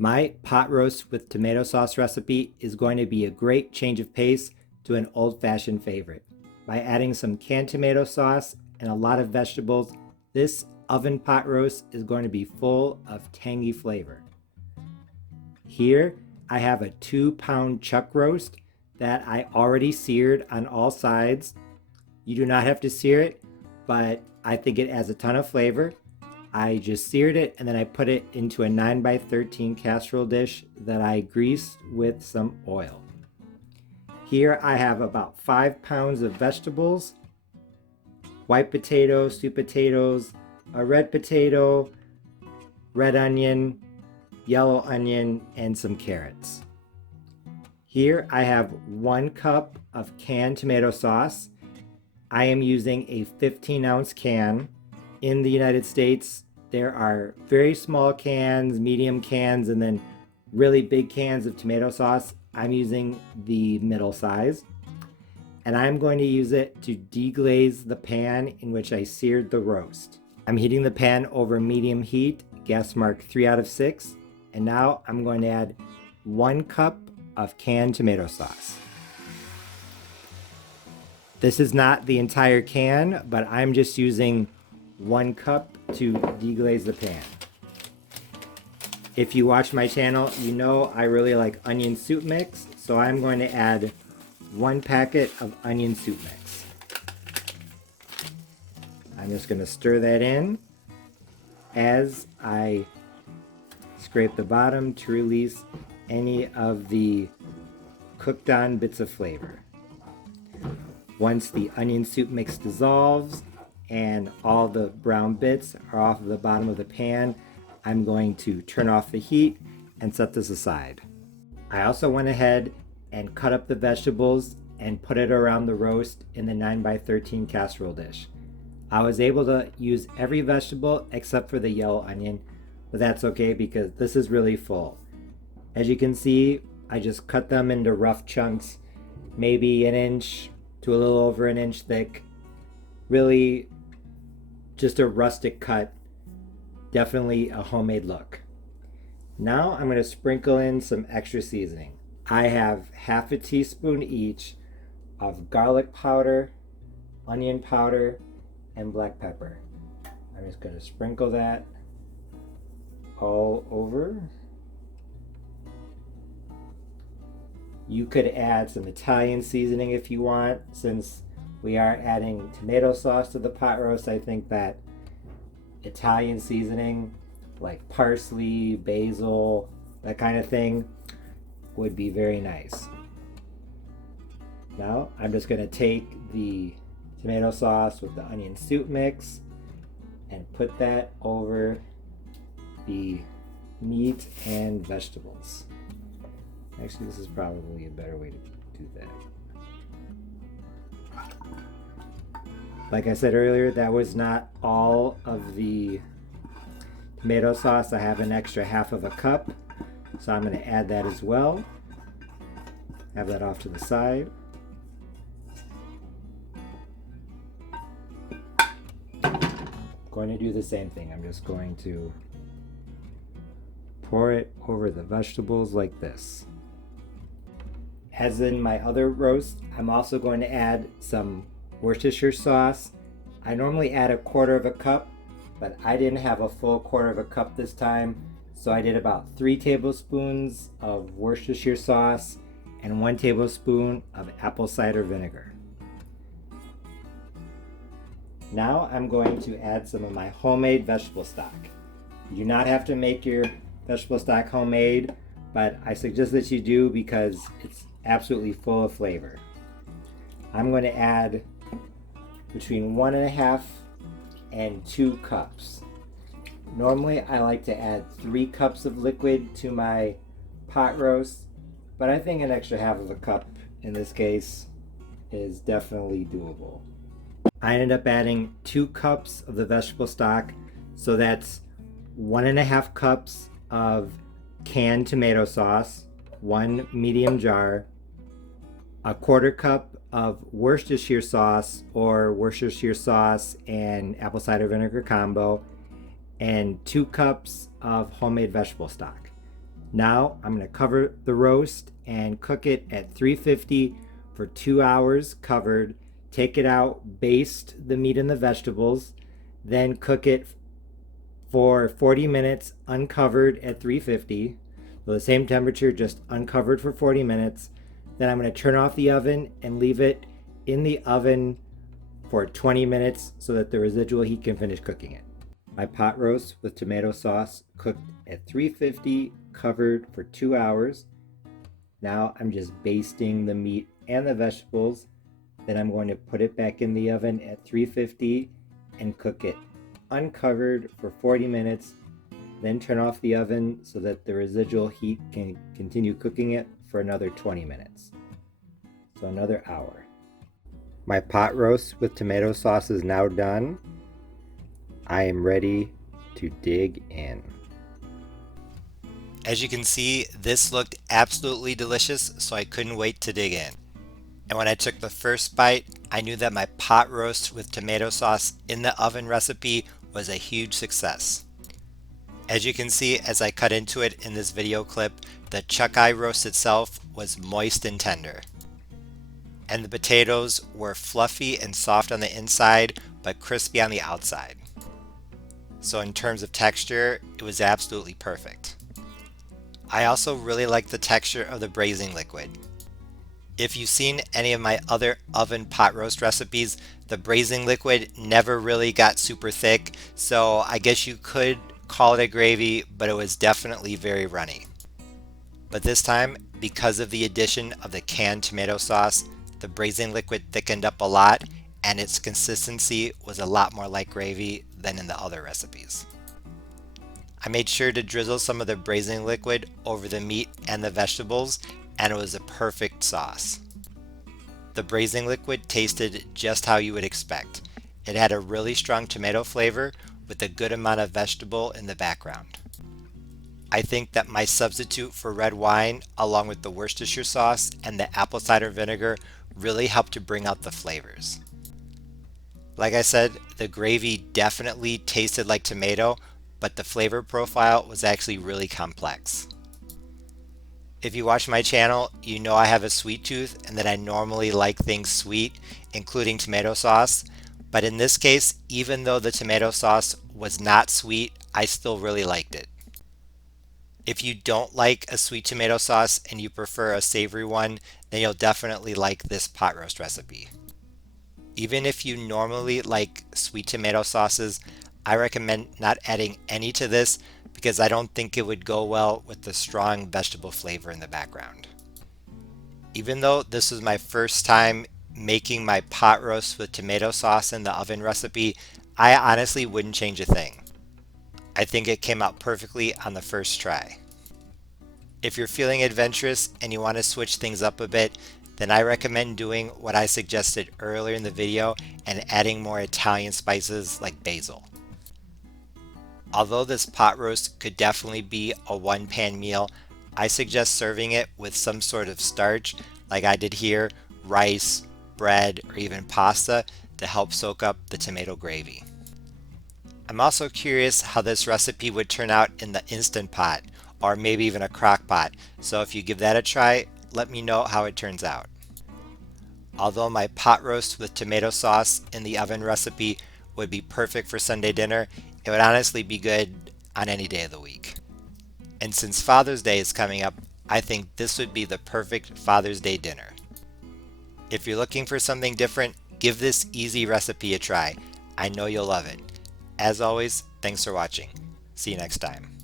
My pot roast with tomato sauce recipe is going to be a great change of pace to an old-fashioned favorite. By adding some canned tomato sauce and a lot of vegetables, this oven pot roast is going to be full of tangy flavor. Here I have a 2-pound chuck roast that I already seared on all sides. You do not have to sear it, but I think it adds a ton of flavor. I just seared it and then I put it into a 9x13 casserole dish that I greased with some oil. Here I have about 5 pounds of vegetables, white potatoes, sweet potatoes, a red potato, red onion, yellow onion, and some carrots. Here I have 1 cup of canned tomato sauce. I am using a 15-ounce can. In the United States, there are very small cans, medium cans, and then really big cans of tomato sauce. I'm using the middle size. And I'm going to use it to deglaze the pan in which I seared the roast. I'm heating the pan over medium heat, gas mark 3 out of 6. And now I'm going to add 1 cup of canned tomato sauce. This is not the entire can, but I'm just using 1 cup to deglaze the pan. If you watch my channel, you know I really like onion soup mix, so I'm going to add 1 packet of onion soup mix. I'm just going to stir that in as I scrape the bottom to release any of the cooked on bits of flavor. Once the onion soup mix dissolves and all the brown bits are off of the bottom of the pan, I'm going to turn off the heat and set this aside. I also went ahead and cut up the vegetables and put it around the roast in the 9x13 casserole dish. I was able to use every vegetable except for the yellow onion, but that's okay because this is really full. As you can see, I just cut them into rough chunks, maybe 1 inch to a little over 1 inch thick. Really just a rustic cut, definitely a homemade look. Now I'm going to sprinkle in some extra seasoning. I have half a teaspoon each of garlic powder, onion powder, and black pepper. I'm just going to sprinkle that all over. You could add some Italian seasoning if you want. Since we are adding tomato sauce to the pot roast, I think that Italian seasoning like parsley, basil, that kind of thing would be very nice. Now I'm just going to take the tomato sauce with the onion soup mix and put that over the meat and vegetables. Actually, this is probably a better way to do that. Like I said earlier, that was not all of the tomato sauce. I have an extra half of a cup, so I'm going to add that as well. Have that off to the side. Going to do the same thing. I'm just going to pour it over the vegetables like this. As in my other roast, I'm also going to add some Worcestershire sauce. I normally add 1/4 of a cup, but I didn't have a full 1/4 of a cup this time, so I did about 3 tablespoons of Worcestershire sauce and 1 tablespoon of apple cider vinegar. Now I'm going to add some of my homemade vegetable stock. You do not have to make your vegetable stock homemade, but I suggest that you do because it's absolutely full of flavor. I'm going to add between 1.5 and 2 cups. Normally I like to add 3 cups of liquid to my pot roast, but I think an extra half of a cup in this case is definitely doable. I ended up adding 2 cups of the vegetable stock, so that's 1.5 cups of canned tomato sauce, 1 medium jar, 1/4 cup of Worcestershire sauce or Worcestershire sauce and apple cider vinegar combo, and 2 cups of homemade vegetable stock. Now I'm going to cover the roast and cook it at 350 for 2 hours covered. Take it out, baste the meat and the vegetables, then cook it for 40 minutes uncovered at 350. So the same temperature, just uncovered for 40 minutes. Then I'm going to turn off the oven and leave it in the oven for 20 minutes so that the residual heat can finish cooking it. My pot roast with tomato sauce cooked at 350, covered for 2 hours. Now I'm just basting the meat and the vegetables. Then I'm going to put it back in the oven at 350 and cook it uncovered for 40 minutes. Then turn off the oven so that the residual heat can continue cooking it for another 20 minutes. So another hour. My pot roast with tomato sauce is now done. I am ready to dig in. As you can see, this looked absolutely delicious, so I couldn't wait to dig in. And when I took the first bite, I knew that my pot roast with tomato sauce in the oven recipe was a huge success. As you can see, as I cut into it in this video clip, the chuck eye roast itself was moist and tender. And the potatoes were fluffy and soft on the inside, but crispy on the outside. So in terms of texture, it was absolutely perfect. I also really like the texture of the braising liquid. If you've seen any of my other oven pot roast recipes, the braising liquid never really got super thick, so I guess you could call it a gravy, but it was definitely very runny. But this time, because of the addition of the canned tomato sauce, the braising liquid thickened up a lot, and its consistency was a lot more like gravy than in the other recipes. I made sure to drizzle some of the braising liquid over the meat and the vegetables, and it was a perfect sauce. The braising liquid tasted just how you would expect. It had a really strong tomato flavor with a good amount of vegetable in the background. I think that my substitute for red wine, along with the Worcestershire sauce and the apple cider vinegar, really helped to bring out the flavors. Like I said, the gravy definitely tasted like tomato, but the flavor profile was actually really complex. If you watch my channel, you know I have a sweet tooth and that I normally like things sweet, including tomato sauce, but in this case, even though the tomato sauce was not sweet, I still really liked it. If you don't like a sweet tomato sauce and you prefer a savory one, then you'll definitely like this pot roast recipe. Even if you normally like sweet tomato sauces, I recommend not adding any to this because I don't think it would go well with the strong vegetable flavor in the background. Even though this was my first time making my pot roast with tomato sauce in the oven recipe, I honestly wouldn't change a thing. I think it came out perfectly on the first try. If you're feeling adventurous and you want to switch things up a bit, then I recommend doing what I suggested earlier in the video and adding more Italian spices like basil. Although this pot roast could definitely be a one-pan meal, I suggest serving it with some sort of starch like I did here, rice, bread, or even pasta to help soak up the tomato gravy. I'm also curious how this recipe would turn out in the Instant Pot or maybe even a crock pot, so if you give that a try, let me know how it turns out. Although my pot roast with tomato sauce in the oven recipe would be perfect for Sunday dinner, it would honestly be good on any day of the week. And since Father's Day is coming up, I think this would be the perfect Father's Day dinner. If you're looking for something different, give this easy recipe a try. I know you'll love it. As always, thanks for watching. See you next time.